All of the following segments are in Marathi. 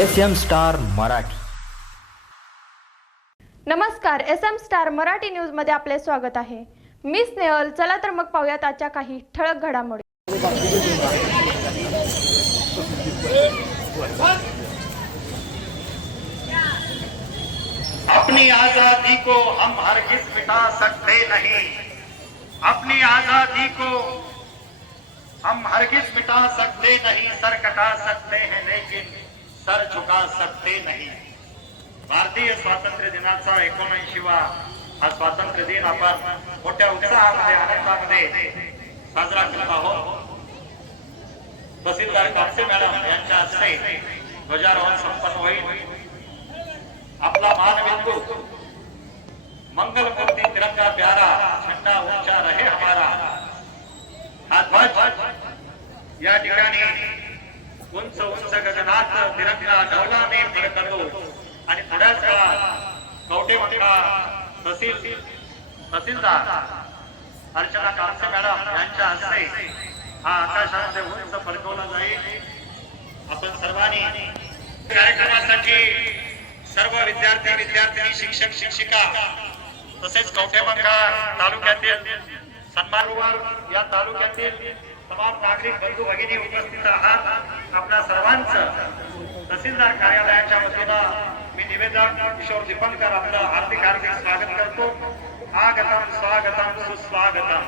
S M star Marathi. नमस्कार एस एम स्टार मराठी न्यूजमध्ये आपले स्वागत आहे. मी स्नेहल चला तर मग पाहूयात आजच्या काही ठळक घडामोडी. अपनी आजादी को हम हरगिज मिटा सकते नहीं। अपनी आजादी को हम हरगिज मिटा सकते नहीं सर कटा सकते हैं लेकिन सर झुका सकते नाही। भारतीय स्वातंत्र्य दिनाचा एकोणऐंशीवा हा स्वातंत्र्य दिन आपण मोठ्या उत्साहामध्ये आनंदामध्ये साजरा करत आहोत. तहसीलदार कापसे मॅडम यांच्या हस्ते ध्वजारोहण संपन्न होईल. आपला मानबिंदू मंगलमूर्ती तिरंगा प्यारा तहसील तहसीलदार अर्चना कामसे मॅडम यांच्या हस्ते हा आकाशामध्ये उंच फडकवला जाईल. आपण सर्वांनी कार्यक्रमासाठी सर्व विद्यार्थी विद्यार्थिनी शिक्षक शिक्षिका तसेच कवठेमंका तालुक्यातील सन्मानवर या तालुक्यातील तमाम नागरिक बंधू भगिनी उपस्थित आहात. आपल्या सर्वांचं तहसीलदार कार्यालयाच्या वतीनं मी निवेदक किशोर दीपनकर आपलं हार्दिक हार्दिक स्वागत करतो. आगतम स्वागतम सुस्वागतम.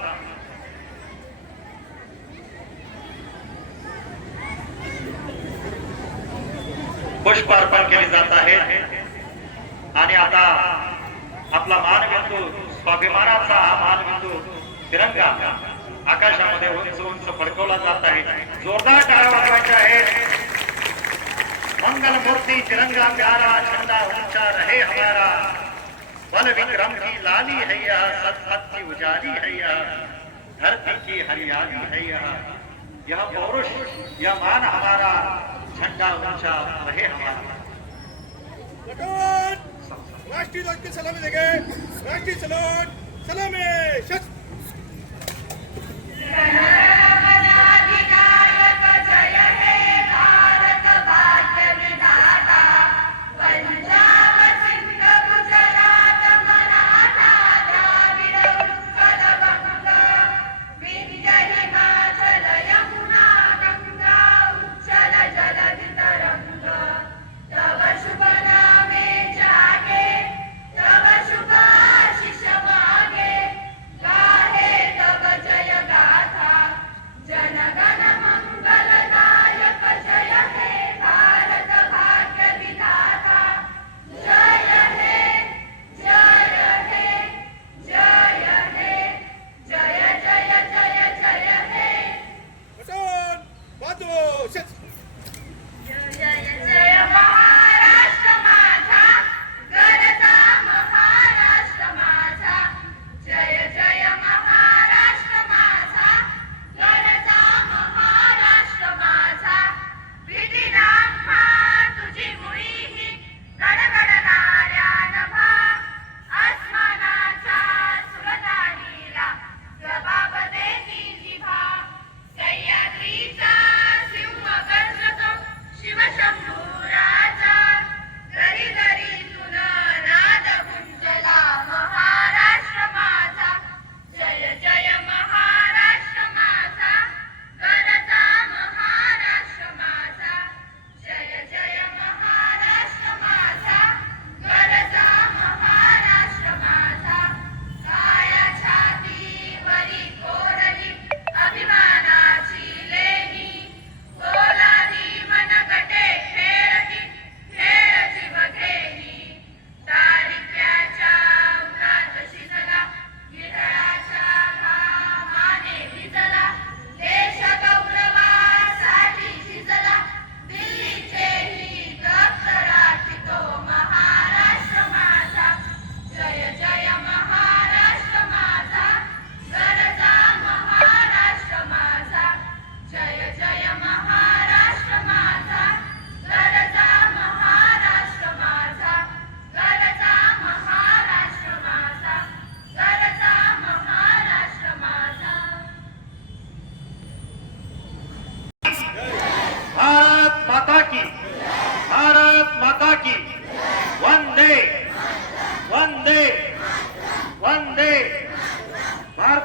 पुष्प अर्पण केले जात आहे. आणि आता आपला मानबिंदू स्वाभिमानाचा हा मानबिंदू तिरंगा आकाशामध्ये उंच उंच फडकवला जात आहे. जोरदार टाळ्या वाजवायच्या आहेत. मंगल मूर्ति तिरंगा प्यारा झंडा ऊँचा रहे हमारा। बल विक्रम की लाली है यह, सतपथ की उजाली है यह, धरती की हरियाली है यह। यह पौरुष, यह मान हमारा, झंडा ऊँचा रहे हमारा। राष्ट्रीय ध्वज की सलामी देंगे। राष्ट्रीय सलाम, सलामी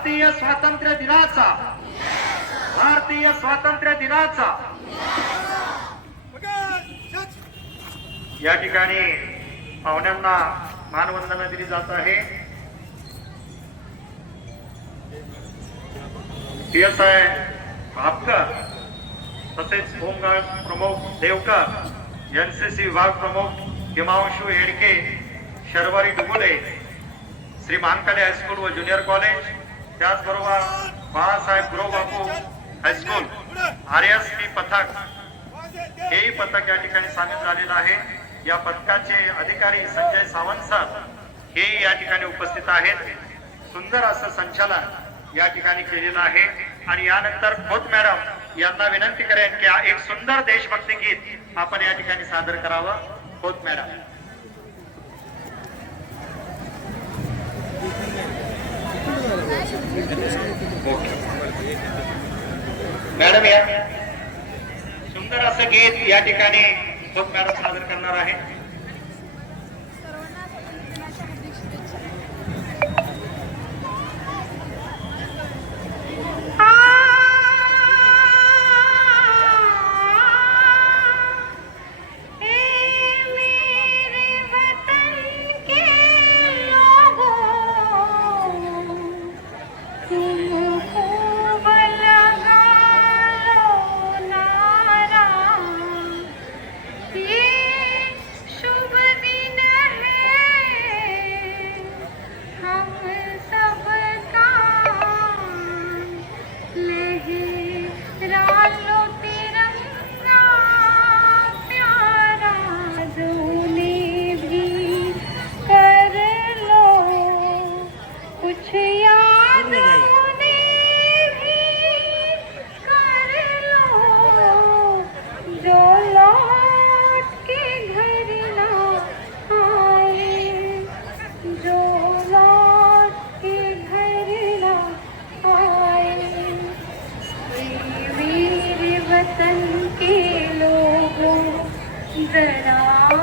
भारतीय स्वातंत्र्य दिनाचा. भारतीय स्वातंत्र्य दिनाचा. या ठिकाणी पाहुण्यांना मानवंदना दिली जात आहे. पी एस आय भापकर तसेच होमगार्ड प्रमुख देवकर एनसीसी विभाग प्रमुख हिमांशू हेडके शर्वरी डुबुले श्री मानकाडे हायस्कूल व ज्युनियर कॉलेज त्याचबरोबर Balasaheb Gurubapu high school R S P पथक हेही पथक या ठिकाणी सामील झालेलं आहे. या पथकाचे अधिकारी संजय सावंत सर हे या ठिकाणी उपस्थित आहेत. सुंदर असं संचालन या ठिकाणी केलेलं आहे. आणि यानंतर खोत मॅडम यांना विनंती करेन की एक सुंदर देशभक्ती गीत आपण या ठिकाणी सादर करावं. खोत मॅडम. मॅडम या सुंदर असं गीत या ठिकाणी मॅडम सादर करणार आहे. जरा में